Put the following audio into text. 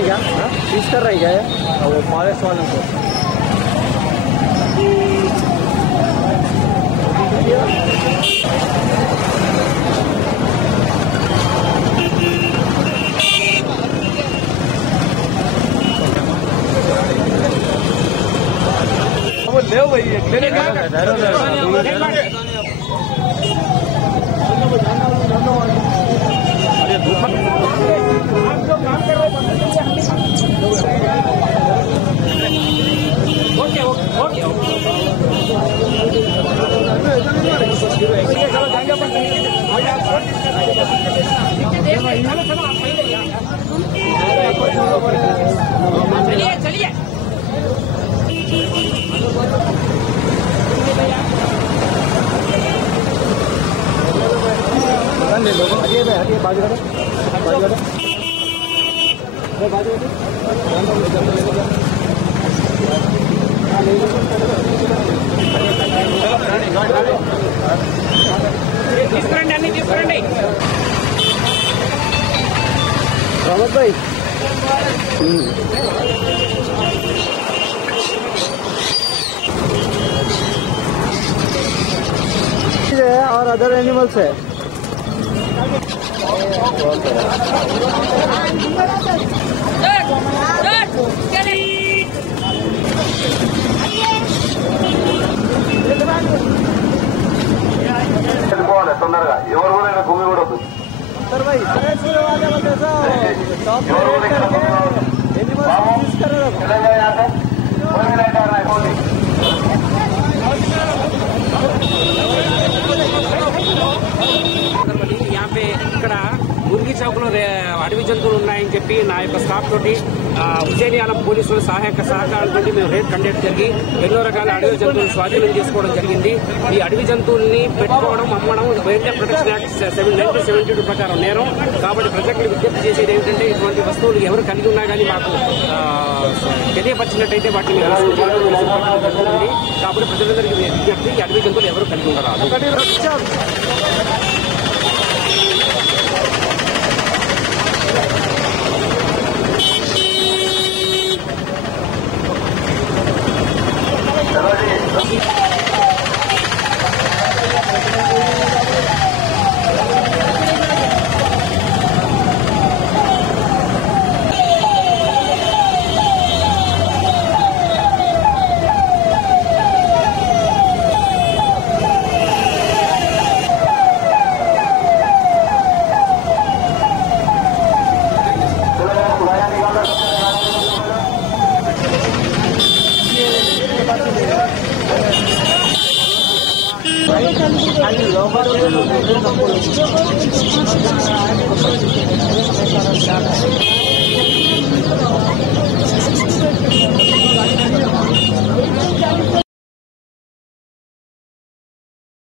रहे क्या? सीज कर रहे क्या? वो फॉरेस्ट वालों को ले भाई चलिए ले लो हटिए बाजू करो తీసుకురండి रावत भाई और अदर एनिमल्स है తొందరగా ఎవరు కూడా భూమి కూడా सर भाई यहाँ पे ఇక్కడ మురిగి చౌక్లో అడవి జంతువులు ఉన్నాయని చెప్పి నా యొక్క స్టాఫ్ తోటి హుసేనియాల పోలీసుల సహకారంతో మేము రేట్ కండక్ట్ జరిగి ఎన్నో రకాల అడవి జంతువులు స్వాధీనం చేసుకోవడం జరిగింది. ఈ అడవి జంతువుల్ని పెట్టుకోవడం అమ్మడం వైల్డ్ లైఫ్ ప్రొటెక్షన్ యాక్ట్ 1972 ప్రకారం నేరం. కాబట్టి ప్రజలకు విజ్ఞప్తి చేసేది ఏమిటంటే ఇటువంటి వస్తువులు ఎవరు కలిగి ఉన్నా కానీ మాకు తెలియపరిచినట్టయితే వాటిని జరుగుతుంది. కాబట్టి ప్రజలందరికీ విజ్ఞప్తి ఈ అడవి జంతువులు ఎవరు కలిగి ఉండరాదు. लोग